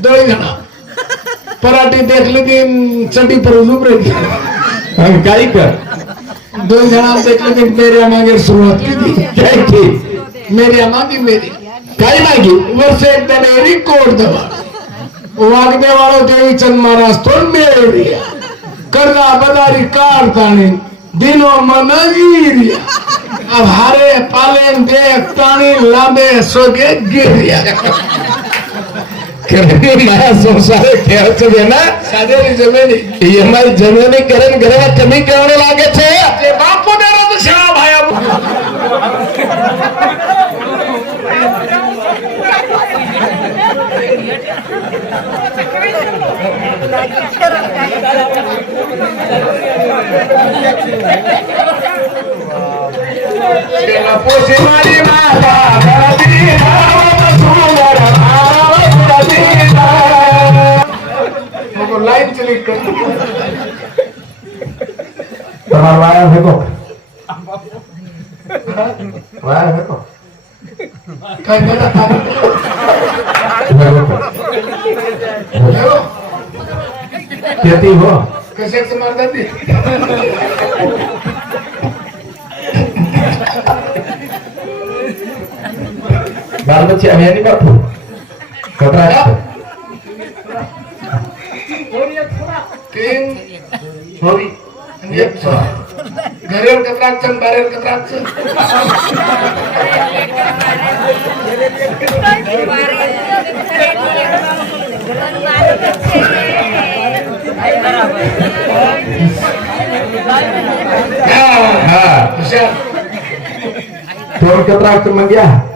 दोन पराठी देखली की चटी पर उभे आणि काही कर? दोन जणांना देखलं की मेऱ्या मागे सुरुवात केली काय की? मेऱ्या मागे मेरी। काही नाही वर्ष एकदा मेरी कोट दवा वागदे वाळो देवी चंद महाराज तो मेरिया कर्जा बदारी कारताणी दिनो अब अभारे पाले देख तानी लाबे सोगे गिरिया। करने माया संसार खेळच देना साधेरी जमेनी ही माई जमेनी करेन घरेला कमी केवढं लागे छे ते बाप मोठा तो शाळा भाया Thank you. લાઈન ચલી કર તમારો વાયા ફેંકો વાયા ફેંકો કઈ નતા થાતું લેવો ખેતી હો કશે से Baru si Amia ini Pak Bu. Kau terangkat? King Sorry. Iya, salah. Garir keteracen, barir keteracen. Ya, ha, siap. Tur Turun keteracen mendiah.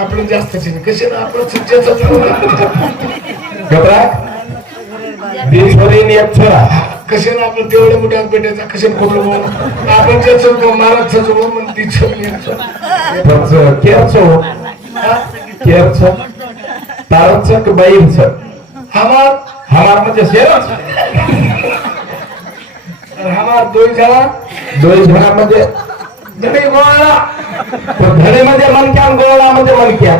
आपण जास्त कसे ना आपण कसे ना आपण तेवढ्या मोठ्या पेट्याचा कसे खोबलो आपण चचो महाराज चचो म्हणून ती केरचो. हमार. हमार म्हणजे शेरच हमार दोन झाला दोन झाला म्हणजे धडे गोळा. धडेमध्ये मणक्या गोळामध्ये मणक्या